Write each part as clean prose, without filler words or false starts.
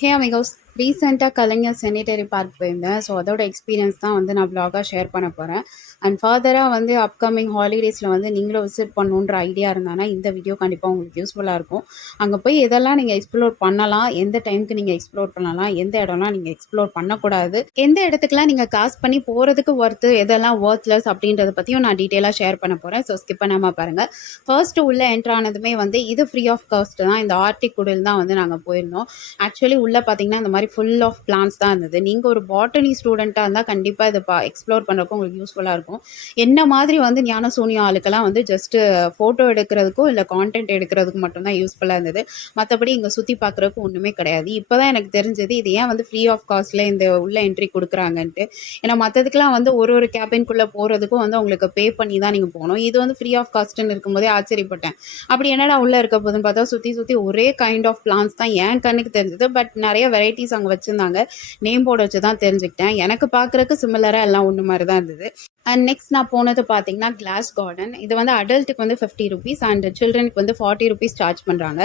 ஹே amigos, ரீசெண்டாக கலைஞர் செனிட்டரி park போயிருந்தேன். So அதோட எக்ஸ்பீரியன்ஸ் தான் வந்து நான் வ்ளாகாக ஷேர் பண்ண போகிறேன். அண்ட் ஃபர்தராக வந்து அப்கமிங் ஹாலிடேஸில் வந்து நீங்களும் விசிட் பண்ணணுன்ற ஐடியா இருந்தானா இந்த வீடியோ கண்டிப்பாக உங்களுக்கு யூஸ்ஃபுல்லாக இருக்கும். அங்கே போய் எதெல்லாம் நீங்கள் எக்ஸ்ப்ளோர் பண்ணலாம், எந்த டைமுக்கு நீங்கள் எக்ஸ்ப்ளோர் பண்ணலாம், எந்த இடம்லாம் நீங்கள் எக்ஸ்ப்ளோர் பண்ணக்கூடாது, எந்த இடத்துக்குலாம் நீங்கள் காசு பண்ணி போகிறதுக்கு ஒர்த்து, எதெல்லாம் ஒர்த்லெஸ் அப்படின்றத பற்றியும் நான் டீட்டெயிலாக ஷேர் பண்ண போகிறேன். ஸோ ஸ்கிப் பண்ணாமல் பாருங்கள். ஃபர்ஸ்ட் உள்ளே என்ட்ரு ஆனதுமே வந்து இது ஃப்ரீ ஆஃப் காஸ்ட் தான். இந்த ஆர்டிக் குடில் தான் வந்து நாங்கள் போயிருந்தோம். ஆக்சுவலி உள்ளே பார்த்தீங்கன்னா இந்த மாதிரி ஃபுல் ஆஃப் பிளான்ஸ் தான் இருந்தது. நீங்கள் ஒரு பாட்டனி ஸ்டூடெண்ட்டாக இருந்தால் கண்டிப்பாக இதை எக்ஸ்ப்ளோர் பண்ணுறப்போ உங்களுக்கு யூஸ்ஃபுல்லாக இருக்கும். என்ன மாதிரி வந்து ஞான சூனியம் ஆளுக்கெல்லாம் வந்து ஜஸ்ட்டு ஃபோட்டோ எடுக்கிறதுக்கும் இல்லை கான்டென்ட் எடுக்கிறதுக்கு மட்டும்தான் யூஸ்ஃபுல்லாக இருந்தது. மற்றபடி இங்கே சுற்றி பார்க்குறதுக்கு ஒன்றுமே கிடையாது. இப்போ தான் எனக்கு தெரிஞ்சது இது ஏன் வந்து ஃப்ரீ ஆஃப் காஸ்ட்டில் இந்த உள்ள என்ட்ரி கொடுக்குறாங்கன்ட்டு. ஏன்னா மற்றதுக்கெலாம் வந்து ஒரு கேபின்குள்ளே போகிறதுக்கும் வந்து உங்களுக்கு பே பண்ணி தான் நீங்கள் போகணும். இது வந்து ஃப்ரீ ஆஃப் காஸ்ட்டுன்னு இருக்கும்போதே ஆச்சரியப்பட்டேன். அப்படி என்னடா உள்ளே இருக்க போதுன்னு பார்த்தா சுற்றி ஒரே கைண்ட் ஆஃப் பிளான்ஸ் தான் என் கண்ணுக்கு தெரிஞ்சது. பட் நிறைய வெரைட்டிஸ் அங்கே வச்சுருந்தாங்க. நேம் போர்டு வச்சு தான் தெரிஞ்சுக்கிட்டேன். எனக்கு பார்க்குறதுக்கு சிமிலராக எல்லாம் ஒன்று மாதிரி தான் இருந்தது. அண்ட் நெக்ஸ்ட் நான் போனது பார்த்தீங்கன்னா கிளாஸ் கார்டன். இது வந்து அடல்ட்டுக்கு வந்து 50 rupees அண்ட் சில்ட்ரனுக்கு வந்து 40 rupees சார்ஜ் பண்ணுறாங்க.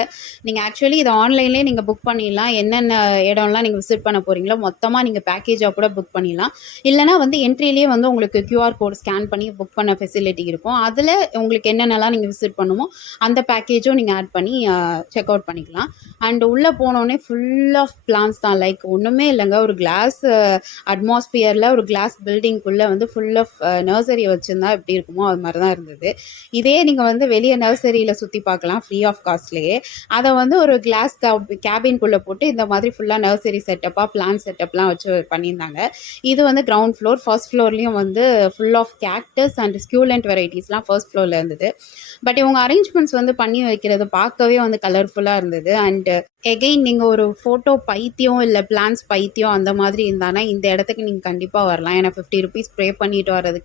நீங்கள் ஆக்சுவலி இதை ஆன்லைன்லேயே நீங்கள் புக் பண்ணிடலாம். என்னென்ன இடம்லாம் நீங்கள் விசிட் பண்ண போகிறீங்களோ மொத்தமாக நீங்கள் பேக்கேஜாக கூட புக் பண்ணிடலாம். இல்லைனா வந்து என்ட்ரிலேயே வந்து உங்களுக்கு QR கோட் ஸ்கேன் பண்ணி புக் பண்ண ஃபெசிலிட்டி இருக்கும். அதில் உங்களுக்கு என்னென்னலாம் நீங்கள் விசிட் பண்ணுமோ அந்த பேக்கேஜும் நீங்கள் ஆட் பண்ணி செக் அவுட் பண்ணிக்கலாம். அண்ட் உள்ளே போனோடனே ஃபுல் ஆஃப் பிளான்ஸ் தான். லைக் ஒன்றுமே இல்லைங்க, ஒரு கிளாஸ் அட்மாஸ்பியரில் ஒரு கிளாஸ் பில்டிங்குள்ளே வந்து ஃபுல் ஆஃப் நர்சரி வச்சுருந்தா எப்படி இருக்குமோ அது மாதிரி தான் இருந்தது. இதே நீங்கள் வந்து வெளியே நர்சரியில் சுற்றி பார்க்கலாம் ஃப்ரீ ஆஃப் காஸ்ட்லேயே. அதை வந்து ஒரு கிளாஸ் கேபின்குள்ளே போட்டு இந்த மாதிரி ஃபுல்லாக நர்சரி செட்டப்பாக பிளான் செட்டப்லாம் வச்சு பண்ணியிருந்தாங்க. இது வந்து கிரவுண்ட் ஃப்ளோர். ஃபர்ஸ்ட் ஃப்ளோர்லேயும் வந்து full of cactus and succulent வெரைட்டிஸ்லாம் ஃபர்ஸ்ட் ஃப்ளோரில் இருந்தது. பட் இவங்க அரேஞ்ச்மெண்ட்ஸ் வந்து பண்ணி வைக்கிறது பார்க்கவே வந்து கலர்ஃபுல்லாக இருந்தது. அண்ட் எகெயின் நீங்கள் ஒரு ஃபோட்டோ பைத்தியம் இல்லை பிளான்ஸ் பைத்தியம் அந்த மாதிரி இருந்தானா இந்த இடத்துக்கு நீங்கள் கண்டிப்பாக வரலாம். ஏன்னா 50 rupees ப்ரே பண்ணிட்டு வர்றதுக்கு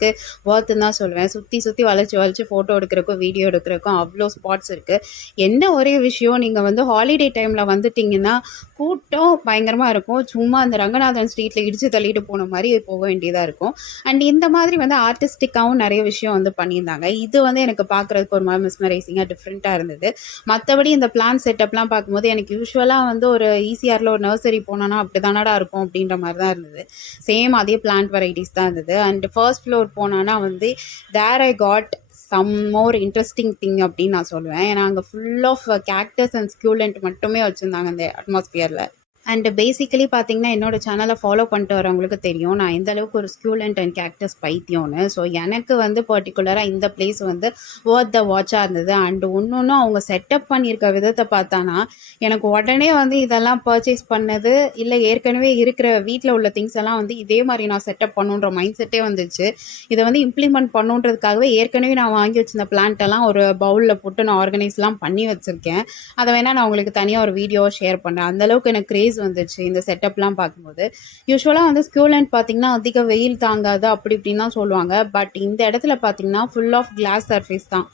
ஒர்த்துன்னு தான் சொல்லுவேன். சுற்றி வளைச்சி ஃபோட்டோ எடுக்கிறக்கும் வீடியோ எடுக்கிறக்கும் அவ்வளோ ஸ்பாட்ஸ் இருக்குது. என்ன ஒரே விஷயம், நீங்கள் வந்து ஹாலிடே டைமில் வந்துட்டிங்கன்னா கூட்டம் பயங்கரமாக இருக்கும். சும்மா அந்த ரங்கநாதன் ஸ்ட்ரீட்டில் இடித்து தள்ளிட்டு போன மாதிரி போக வேண்டியதாக இருக்கும். அண்ட் இந்த மாதிரி வந்து ஆர்டிஸ்டிக்காகவும் நிறைய விஷயம் வந்து பண்ணியிருந்தாங்க. இது வந்து எனக்கு பார்க்குறதுக்கு ஒரு மாதிரி மிஸ்மரைசிங்காக டிஃப்ரெண்ட்டாக இருந்தது. மற்றபடி இந்த பிளான் செட்டப்லாம் பார்க்கும்போது எனக்கு யூஸ்வலாக வந்து ஒரு ஈசிஆரில் ஒரு நர்சரி போனோன்னா அப்படி தானடா இருக்கும் அப்படின்ற மாதிரி தான் இருந்தது. சேம் அதே பிளான்ட் வெரைட்டிஸ் தான் இருந்தது. அண்ட் ஃபர்ஸ்ட் ஃப்ளோர் போனோன்னா வந்து there I got some more interesting thing அப்படின்னு நான் சொல்லுவேன். ஏன்னா அங்கே full of cactus and succulent மட்டுமே வச்சுருந்தாங்க அந்த அட்மாஸ்பியரில். அண்ட் பேசிக்கலி பார்த்தீங்கன்னா என்னோடய சேனலை ஃபாலோ பண்ணிட்டு வரவங்களுக்கு தெரியும் நான் எந்த அளவுக்கு ஒரு ஸ்கியூலண்ட் அண்ட் கேக்டஸ் பைத்தியம்னு. ஸோ எனக்கு வந்து பர்டிகுலராக இந்த பிளேஸ் வந்து ஒர்த் த வாட்சாக இருந்தது. அண்ட் ஒன்று அவங்க செட்டப் பண்ணியிருக்க விதத்தை பார்த்தானா எனக்கு உடனே வந்து இதெல்லாம் பர்ச்சேஸ் பண்ணது இல்லை ஏற்கனவே இருக்கிற வீட்டில் உள்ள திங்ஸ் எல்லாம் வந்து இதே மாதிரி நான் செட்டப் பண்ணுன்ற மைண்ட் செட்டே வந்துச்சு. இதை வந்து இம்ப்ளிமெண்ட் பண்ணுன்றதுக்காகவே ஏற்கனவே நான் வாங்கி வச்சிருந்த பிளான்ட்டெல்லாம் ஒரு பவுலில் போட்டு நான் ஆர்கனைஸ்லாம் பண்ணி வச்சுருக்கேன். அதை வேணால் நான் உங்களுக்கு தனியாக ஒரு வீடியோவை ஷேர் பண்ணுறேன். அந்தளவுக்கு எனக்கு கிரேஸ் வந்துச்சு இந்த செட்டப்லாம் பார்க்கும்போது. யூஸ்வலாக வந்து ஸ்கியூலண்ட் பார்த்தீங்கன்னா அதிக வெயில் தாங்காது அப்படி இப்படின்னு தான் சொல்லுவாங்க. பட் இந்த இடத்துல பார்த்தீங்கன்னா ஃபுல் ஆஃப் கிளாஸ் சர்ஃபேஸ் தான்.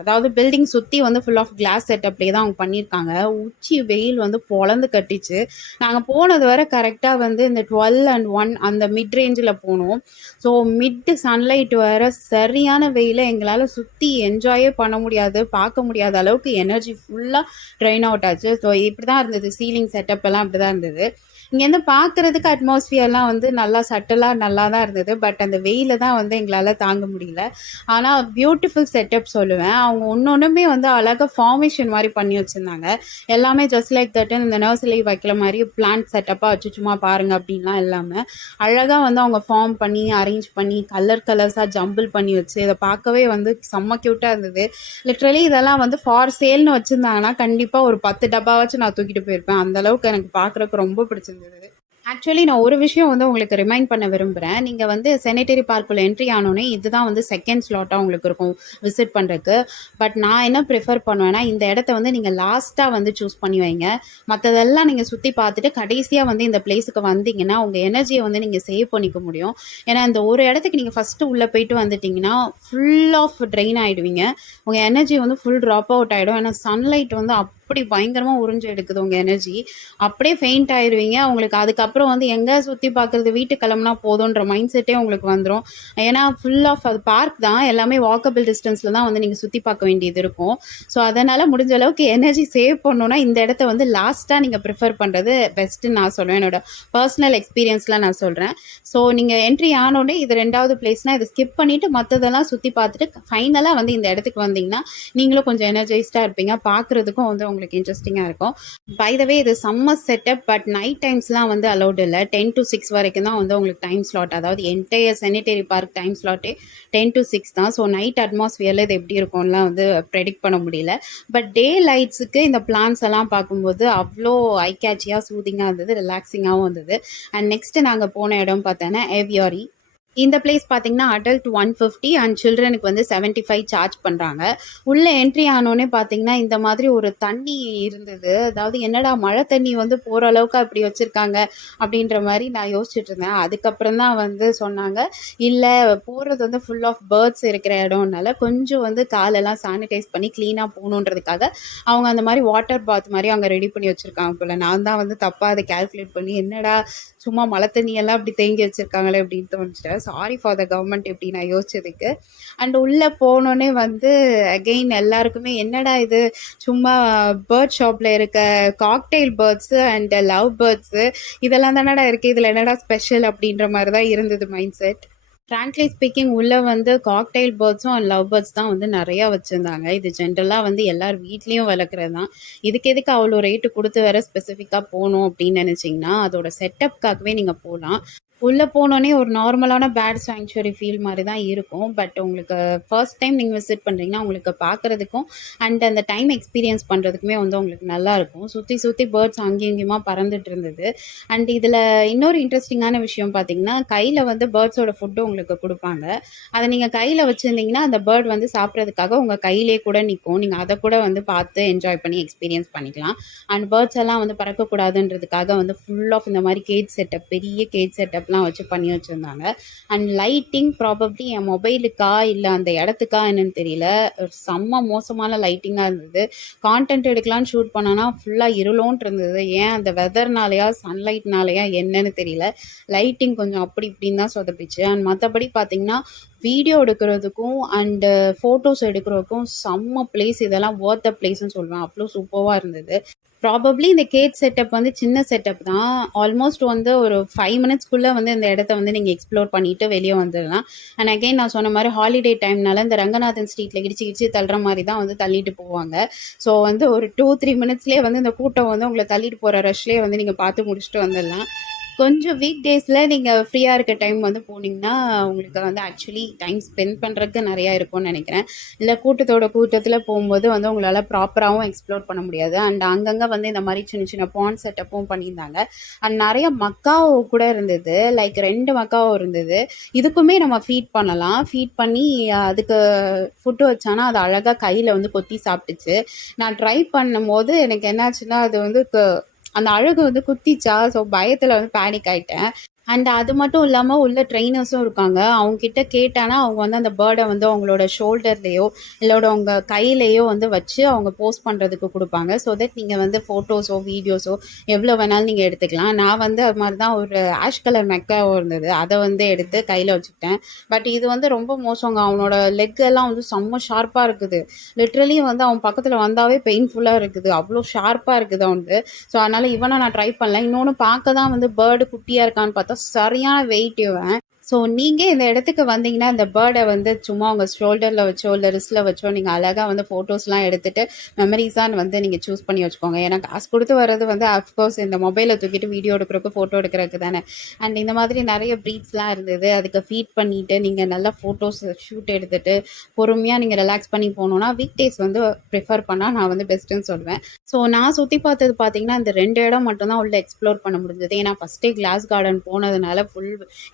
அதாவது பில்டிங் சுற்றி வந்து ஃபுல் ஆஃப் கிளாஸ் செட்டப்லேயே தான் அவங்க பண்ணியிருக்காங்க. உச்சி வெயில் வந்து பொழந்து கட்டிச்சு. நாங்கள் போனது வரை கரெக்டாக வந்து இந்த 12 and 1 அந்த மிட் ரேஞ்சில் போனோம். ஸோ மிட் சன்லைட் வர சரியான வெயில எங்களால் சுற்றி என்ஜாயே பண்ண முடியாது, பார்க்க முடியாத அளவுக்கு எனர்ஜி ஃபுல்லாக ட்ரைன் அவுட் ஆச்சு. ஸோ இப்படி தான் இருந்தது. சீலிங் செட்டப் எல்லாம் இப்படி தான் இருந்தது. இங்கேருந்து பார்க்குறதுக்கு அட்மாஸ்பியர்லாம் வந்து நல்லா சட்டலாக நல்லா தான் இருந்தது. பட் அந்த வெயில தான் வந்து எங்களால் தாங்க முடியல. ஆனால் பியூட்டிஃபுல் செட்டப் சொல்லுவேன். அவங்க ஒன்றுமே வந்து அழகாக ஃபார்மேஷன் மாதிரி பண்ணி வச்சுருந்தாங்க. எல்லாமே ஜஸ்ட் லைக் தட்டுன்னு இந்த நர்சரி வைக்கிற மாதிரி பிளான்ட் செட்டப்பாக வச்சு சும்மா பாருங்கள் அப்படின்லாம் இல்லாமல் அழகாக வந்து அவங்க ஃபார்ம் பண்ணி அரேஞ்ச் பண்ணி கலர்ஸாக ஜம்பிள் பண்ணி வச்சு இதை பார்க்கவே வந்து செம்ம க்யூட்டாக இருந்தது. லிட்ரலி இதெல்லாம் வந்து ஃபார் சேல்னு வச்சுருந்தாங்கன்னா கண்டிப்பாக ஒரு 10 டப்பாவாச்சும் நான் தூக்கிட்டு போயிருப்பேன். அந்தளவுக்கு எனக்கு பார்க்குறக்கு ரொம்ப பிடிச்சிருந்தது. ஆக்சுவலி நான் ஒரு விஷயம் வந்து உங்களுக்கு ரிமைண்ட் பண்ண விரும்புகிறேன். நீங்கள் வந்து செனிட்டரி பார்க்குள்ள என்ட்ரி ஆனோடனே இதுதான் வந்து செகண்ட் ஸ்லாட்டாக உங்களுக்கு இருக்கும் விசிட் பண்ணுறதுக்கு. பட் நான் என்ன ப்ரிஃபர் பண்ணுவேன்னா இந்த இடத்த வந்து நீங்கள் லாஸ்ட்டாக வந்து சூஸ் பண்ணி வைங்க. மற்றதெல்லாம் நீங்கள் சுற்றி பார்த்துட்டு கடைசியாக வந்து இந்த பிளேஸுக்கு வந்தீங்கன்னா உங்கள் எனர்ஜியை வந்து நீங்கள் சேவ் பண்ணிக்க முடியும். ஏன்னா இந்த ஒரு இடத்துக்கு நீங்கள் ஃபஸ்ட்டு உள்ளே போயிட்டு வந்துட்டிங்கன்னா ஃபுல் ஆஃப் ட்ரெயின் ஆகிடுவீங்க. உங்கள் எனர்ஜி வந்து ஃபுல் ட்ராப் அவுட் ஆகிடும். ஏன்னா சன்லைட் வந்து அப்படி பயங்கரமா உறிஞ்சு எடுக்குது உங்க எனர்ஜி. அப்படியே ஃபெயிண்ட் ஆயிருவீங்க. உங்களுக்கு அதுக்கப்புறம் வந்து எங்க சுத்தி பார்க்கறது, வீட்டுக்கு கிளம்புனா போதுன்ற மைண்ட் செட்டே உங்களுக்கு வந்துரும். ஏன்னா ஃபுல் ஆஃப் அது பார்க் தான். எல்லாமே வாக்கபிள் டிஸ்டன்ஸ்ல தான் வந்து நீங்க சுத்தி பார்க்க வேண்டியது இருக்கும். ஸோ அதனால முடிஞ்ச அளவுக்கு எனர்ஜி சேவ் பண்ணணும்னா இந்த இடத்த வந்து லாஸ்ட்டா நீங்க ப்ரிஃபர் பண்றது பெஸ்ட்டுன்னு நான் சொல்லுவேன். என்னோட பர்சனல் எக்ஸ்பீரியன்ஸ்ல நான் சொல்றேன். ஸோ நீங்க என்ட்ரி ஆனோனே இது 2வது பிளேஸ்னா இதை ஸ்கிப் பண்ணிட்டு மற்றதெல்லாம் சுற்றி பார்த்துட்டு ஃபைனலாக வந்து இந்த இடத்துக்கு வந்தீங்கன்னா நீங்களும் கொஞ்சம் எனர்ஜைஸ்டாக இருப்பீங்க. பார்க்குறதுக்கும் வந்து உங்களுக்கு இன்ட்ரெஸ்டிங்காக இருக்கும். பை த வே இது சம்மர் செட்டப், பட் நைட் டைம்ஸ்லாம் வந்து அலௌட் இல்லை. 10 to 6 வரைக்கும் தான் வந்து உங்களுக்கு டைம் ஸ்லாட். அதாவது என்டையர் செனிட்டரி பார்க் டைம் ஸ்லாட்டே 10 to 6 தான். ஸோ நைட் அட்மாஸ்ஃபியரில் இது எப்படி இருக்கும்லாம் வந்து ப்ரெடிக்ட் பண்ண முடியல. பட் டே லைட்ஸுக்கு இந்த பிளான்ஸ் எல்லாம் பார்க்கும்போது அவ்வளோ ஐ கேட்சியாக சூதிங்காக இருந்தது, ரிலாக்ஸிங்காகவும் இருந்தது. அண்ட் நெக்ஸ்ட்டு நாங்கள் போன இடம் பார்த்தோன்னா ஏவியாரி. இந்த பிளேஸ் பார்த்தீங்கன்னா அடல்ட் 150 அண்ட் சில்ட்ரனுக்கு வந்து 75 சார்ஜ் பண்ணுறாங்க. உள்ளே என்ட்ரி ஆனோடனே பார்த்தீங்கன்னா இந்த மாதிரி ஒரு தண்ணி இருந்தது. அதாவது என்னடா மழை தண்ணி வந்து போகிற அளவுக்கு அப்படி வச்சுருக்காங்க அப்படின்ற மாதிரி நான் யோசிச்சுட்டு இருந்தேன். அதுக்கப்புறம் தான் வந்து சொன்னாங்க, இல்லை போகிறது வந்து ஃபுல் ஆஃப் பேர்ட்ஸ் இருக்கிற இடம்னால கொஞ்சம் வந்து காலெல்லாம் சானிடைஸ் பண்ணி க்ளீனாக போகணுன்றதுக்காக அவங்க அந்த மாதிரி வாட்டர் பாத் மாதிரி அங்கே ரெடி பண்ணி வச்சுருக்காங்க போல். நான் தான் வந்து தப்பாக அதை கால்குலேட் பண்ணி என்னடா சும்மா மழை தண்ணியெல்லாம் அப்படி தேங்கி வச்சுருக்காங்களே அப்படின்னு தோணுச்சிட்டேன். சாரி ஃபார் த கவர்மெண்ட் இப்படி நான் யோசிச்சதுக்கு. அண்ட் உள்ளே போனோடனே வந்து அகெயின் எல்லாருக்குமே என்னடா இது சும்மா பேர்ட் ஷாப்பில் இருக்க cocktail birds and love birds இதெல்லாம் தானடா இருக்குது, இதில் என்னடா ஸ்பெஷல் அப்படின்ற மாதிரி தான் இருந்தது மைண்ட் செட். ஃப்ராங்க்லி ஸ்பீக்கிங் உள்ளே வந்து காக்டெயில் பேர்ட்ஸும் அண்ட் லவ் பேர்ட்ஸ் தான் வந்து நிறையா வச்சுருந்தாங்க. இது ஜென்ரலாக வந்து எல்லார் வீட்லேயும் வளர்க்குறது தான். இதுக்கு எதுக்கு அவ்வளோ ரேட்டு கொடுத்து வேறு ஸ்பெசிஃபிக்காக போகணும் அப்படின்னு நினச்சிங்கன்னா அதோட செட்டப்காகவே நீங்கள் போகலாம். உள்ளே போனோடனே ஒரு நார்மலான பேர்ட் சாங்சுவரி ஃபீல் மாதிரி தான் இருக்கும். பட் உங்களுக்கு ஃபர்ஸ்ட் டைம் நீங்கள் விசிட் பண்ணுறீங்கன்னா உங்களுக்கு பார்க்குறதுக்கும் அண்ட் அந்த டைம் எக்ஸ்பீரியன்ஸ் பண்ணுறதுக்குமே வந்து உங்களுக்கு நல்லாயிருக்கும். சுற்றி சுற்றி பேர்ட்ஸ் அங்கேயும் இங்கேயுமா பறந்துட்டு இருந்தது. அண்ட் இதில் இன்னொரு இன்ட்ரெஸ்டிங்கான விஷயம் பார்த்தீங்கன்னா கையில் வந்து பேர்ட்ஸோட ஃபுட்டு உங்களுக்கு கொடுப்பாங்க. அதை நீங்கள் கையில் வச்சுருந்தீங்கன்னா அந்த பேர்ட் வந்து சாப்பிட்றதுக்காக உங்கள் கையிலே கூட நிற்கும். நீங்கள் அதை கூட வந்து பார்த்து என்ஜாய் பண்ணி எக்ஸ்பீரியன்ஸ் பண்ணிக்கலாம். அண்ட் பேர்ட்ஸ் எல்லாம் வந்து பறக்கக்கூடாதுன்றதுக்காக வந்து ஃபுல் ஆஃப் இந்த மாதிரி கேஜ் செட்டப், பெரிய கேஜ் செட்டப்லாம் வச்சு பண்ணி வச்சுருந்தாங்க. அண்ட் லைட்டிங் ப்ராபப்ளி என் மொபைலுக்கா இல்லை அந்த இடத்துக்கா என்னன்னு தெரியல, ஒரு செம்ம மோசமான லைட்டிங்காக இருந்தது. கான்டென்ட் எடுக்கலான்னு ஷூட் பண்ணோன்னா ஃபுல்லாக இருளோன்ட்டு இருந்தது. ஏன் அந்த வெதர்னாலையா சன்லைட்னாலையா என்னன்னு தெரியல, லைட்டிங் கொஞ்சம் அப்படி இப்படின்னு தான் சொதப்பிச்சு. அண்ட் மற்றபடி பார்த்திங்கன்னா வீடியோ எடுக்கிறதுக்கும் அண்டு ஃபோட்டோஸ் எடுக்கிறதுக்கும் செம்ம பிளேஸ். இதெல்லாம் ஒர்த் த பிளேஸ்ன்னு சொல்லுவேன். அவ்வளோ சூப்பராக இருந்தது. ப்ராபப்ளி இந்த கேஜ் செட்டப் வந்து சின்ன செட்டப் தான். ஆல்மோஸ்ட் வந்து ஒரு 5 மினிட்ஸ்க்குள்ளே வந்து இந்த இடத்த வந்து நீங்கள் எக்ஸ்ப்ளோர் பண்ணிவிட்டு வெளியே வந்துடலாம். அண்ட் அகெயின் நான் சொன்ன மாதிரி ஹாலிடே டைம்னால இந்த ரங்கநாதன் ஸ்ட்ரீட்டில் இடிச்சு தள்ளுற மாதிரி தான் வந்து தள்ளிட்டு போவாங்க. ஸோ வந்து ஒரு 2-3 மினிட்ஸ்லேயே வந்து இந்த கூட்டம் வந்து உங்களை தள்ளிட்டு போகிற ரஷ்லேயே வந்து நீங்கள் பார்த்து முடிச்சுட்டு வந்துடலாம். கொஞ்சம் வீக் டேஸில் நீங்கள் ஃப்ரீயாக இருக்க டைம் வந்து போனீங்கன்னா உங்களுக்கு வந்து ஆக்சுவலி டைம் ஸ்பெண்ட் பண்ணுறதுக்கு நிறையா இருக்கும்னு நினைக்கிறேன். இல்லை கூட்டத்தில் போகும்போது வந்து உங்களால் ப்ராப்பராகவும் எக்ஸ்ப்ளோர் பண்ண முடியாது. அண்ட் அங்கங்கே வந்து இந்த மாதிரி சின்ன சின்ன பாண்ட் செட்டப்பும் பண்ணியிருந்தாங்க. அண்ட் நிறைய மக்காவோ கூட இருந்தது. லைக் 2 மக்காவோ இருந்தது. இதுக்குமே நம்ம ஃபீட் பண்ணலாம். ஃபீட் பண்ணி அதுக்கு ஃபுட்டு வச்சானா அது அழகாக கையில் வந்து கொத்தி சாப்பிட்டுச்சு. நான் ட்ரை பண்ணும்போது எனக்கு என்னாச்சுன்னா அது வந்து அந்த அழகு வந்து குத்திச்சா. ஸோ பயத்தில் வந்து பேனிக் ஆகிட்டேன். அண்ட் அது மட்டும் இல்லாமல் உள்ள ட்ரெயினர்ஸும் இருக்காங்க. அவங்கக்கிட்ட கேட்டானா அவங்க வந்து அந்த பேர்டை வந்து அவங்களோட ஷோல்டர்லேயோ இல்லோட உங்கள் கையிலையோ வந்து வச்சு அவங்க போஸ்ட் பண்ணுறதுக்கு கொடுப்பாங்க. ஸோ தட் நீங்கள் வந்து ஃபோட்டோஸோ வீடியோஸோ எவ்வளோ வேணாலும் நீங்கள் எடுத்துக்கலாம். நான் வந்து அது மாதிரி தான் ஒரு ஆஷ் கலர் மெக்காவோ இருந்தது, அதை வந்து எடுத்து கையில் வச்சுக்கிட்டேன். பட் இது வந்து ரொம்ப மோசங்க. அவனோட லெக் எல்லாம் வந்து செம்ம ஷார்ப்பாக இருக்குது. லிட்ரலி வந்து அவன் பக்கத்தில் வந்தாவே பெயின்ஃபுல்லாக இருக்குது. அவ்வளோ ஷார்ப்பாக இருக்குது அவனுக்கு. ஸோ அதனால் இவனை நான் ட்ரை பண்ணல. இன்னொன்று பார்க்க தான் வந்து பேர்டு குட்டியாக இருக்கான்னு பார்த்தா சரியான வெயிட் இவன். ஸோ நீங்கள் இந்த இடத்துக்கு வந்தீங்கன்னா இந்த பேர்டை வந்து சும்மா உங்கள் ஷோல்டரில் வச்சோ இல்லை ரிஸ்ட்டில் வச்சோ நீங்கள் அழகாக வந்து ஃபோட்டோஸ்லாம் எடுத்துகிட்டு மெமரிஸாக வந்து நீங்கள் சூஸ் பண்ணி வச்சுக்கோங்க. ஏன்னா காசு கொடுத்து வர்றது வந்து அஃப்கோர்ஸ் இந்த மொபைலை தூக்கிட்டு வீடியோ எடுக்கிறதுக்கு ஃபோட்டோ எடுக்கிறதுக்கு தானே. அண்ட் இந்த மாதிரி நிறைய ப்ரீட்ஸ்லாம் இருந்தது. அதுக்கு ஃபீட் பண்ணிவிட்டு நீங்கள் நல்லா ஃபோட்டோஸ் ஷூட் எடுத்துகிட்டு பொறுமையாக நீங்கள் ரிலாக்ஸ் பண்ணி போகணுன்னா வீக் டேஸ் வந்து ப்ரிஃபர் பண்ணால் நான் வந்து பெஸ்ட்டுன்னு சொல்வேன். ஸோ நான் சுற்றி பார்த்தது பார்த்தீங்கன்னா இந்த 2 இடம் மட்டும்தான் உள்ள எக்ஸ்ப்ளோர் பண்ண முடிஞ்சது. ஏன்னா ஃபஸ்ட்டே கிளாஸ் கார்டன் போனதுனால ஃபுல்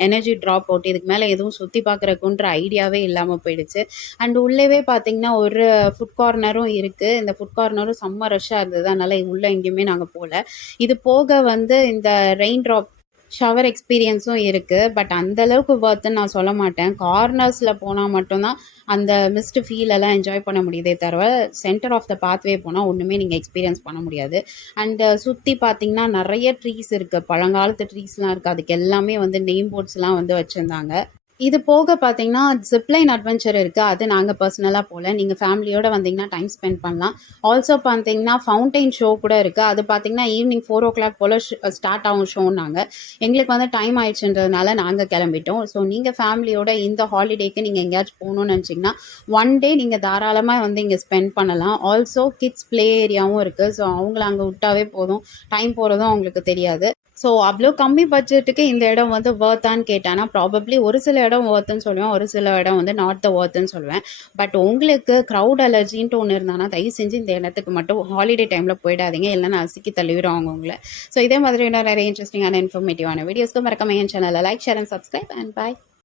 எனர்ஜி ட்ராப் போட்டு இதுக்கு மேலே எதுவும் சுற்றி பார்க்குறக்குன்ற ஐடியாவே இல்லாமல் போயிடுச்சு. அண்ட் உள்ளவே பார்த்தீங்கன்னா ஒரு ஃபுட் கார்னரும் இருக்குது. இந்த ஃபுட் கார்னரும் செம்ம ரஷ்ஷாக இருந்தது. அதனால் உள்ளே எங்கேயுமே நாங்கள் போகல. இது போக வந்து இந்த ரெயின் ட்ராப் ஷவர் எக்ஸ்பீரியன்ஸும் இருக்குது. பட் அந்த அளவுக்கு வொர்த்துன்னு நான் சொல்ல மாட்டேன். கார்னர்ஸில் போனால் மட்டும்தான் அந்த மிஸ்ட் ஃபீல் எல்லாம் என்ஜாய் பண்ண முடியுதே தவிர சென்டர் ஆஃப் த பாத்வே போனால் ஒன்றுமே நீங்கள் எக்ஸ்பீரியன்ஸ் பண்ண முடியாது. அண்ட் சுற்றி பார்த்தீங்கன்னா நிறைய ட்ரீஸ் இருக்குது, பழங்காலத்து ட்ரீஸ்லாம் இருக்குது. அதுக்கு எல்லாமே வந்து நேம் போர்ட்ஸ்லாம் வந்து வச்சுருந்தாங்க. இது போக பார்த்தீங்கன்னா ஜிப்லைன் அட்வென்ச்சர் இருக்குது. அது நாங்கள் பர்சனலாக போகல. நீங்கள் ஃபேமிலியோடு வந்தீங்கன்னா டைம் ஸ்பெண்ட் பண்ணலாம். ஆல்சோ பார்த்தீங்கன்னா ஃபவுண்டைன் ஷோ கூட இருக்குது. அது பார்த்தீங்கன்னா ஈவினிங் 4:00 போல் ஸ்டார்ட் ஆகும் ஷோன்னாங்க. எங்களுக்கு வந்து டைம் ஆயிடுச்சுன்றதுனால நாங்கள் கிளம்பிட்டோம். ஸோ நீங்கள் ஃபேமிலியோட இந்த ஹாலிடேக்கு நீங்கள் எங்கேயாச்சும் போகணுன்னு நினச்சிங்கன்னா ஒன் டே நீங்கள் தாராளமாக வந்து இங்கே ஸ்பெண்ட் பண்ணலாம். ஆல்சோ கிட்ஸ் ப்ளே ஏரியாவும் இருக்குது. ஸோ அவங்கள அங்கே விட்டாவே போதும், டைம் போகிறதும் அவங்களுக்கு தெரியாது. ஸோ அவ்வளோ கம்மி பட்ஜெட்டுக்கு இந்த இடம் வந்து வொர்த்தான்னு கேட்டானா ப்ராபப்ளி ஒரு சில இடம் வொர்த்துன்னு சொல்லுவேன், ஒரு சில இடம் வந்து நாட் த வொர்த்துன்னு சொல்லுவேன். பட் உங்களுக்கு க்ரௌட் அலர்ஜின்ட்டு ஒன்று இருந்தானா தயவு செஞ்சு இந்த இடத்துக்கு மட்டும் ஹாலிடே டைமில் போயிடாதீங்க, இல்லைன்னா அசிக்கி தள்ளிவிடுவாங்க உங்களை. ஸோ இதே மாதிரி இன்னும் நிறைய இன்ட்ரெஸ்டிங்கான இன்ஃபர்மேட்டிவான வீடியோஸ்க்கு மறக்காம என் சேனலை like, share and subscribe and bye.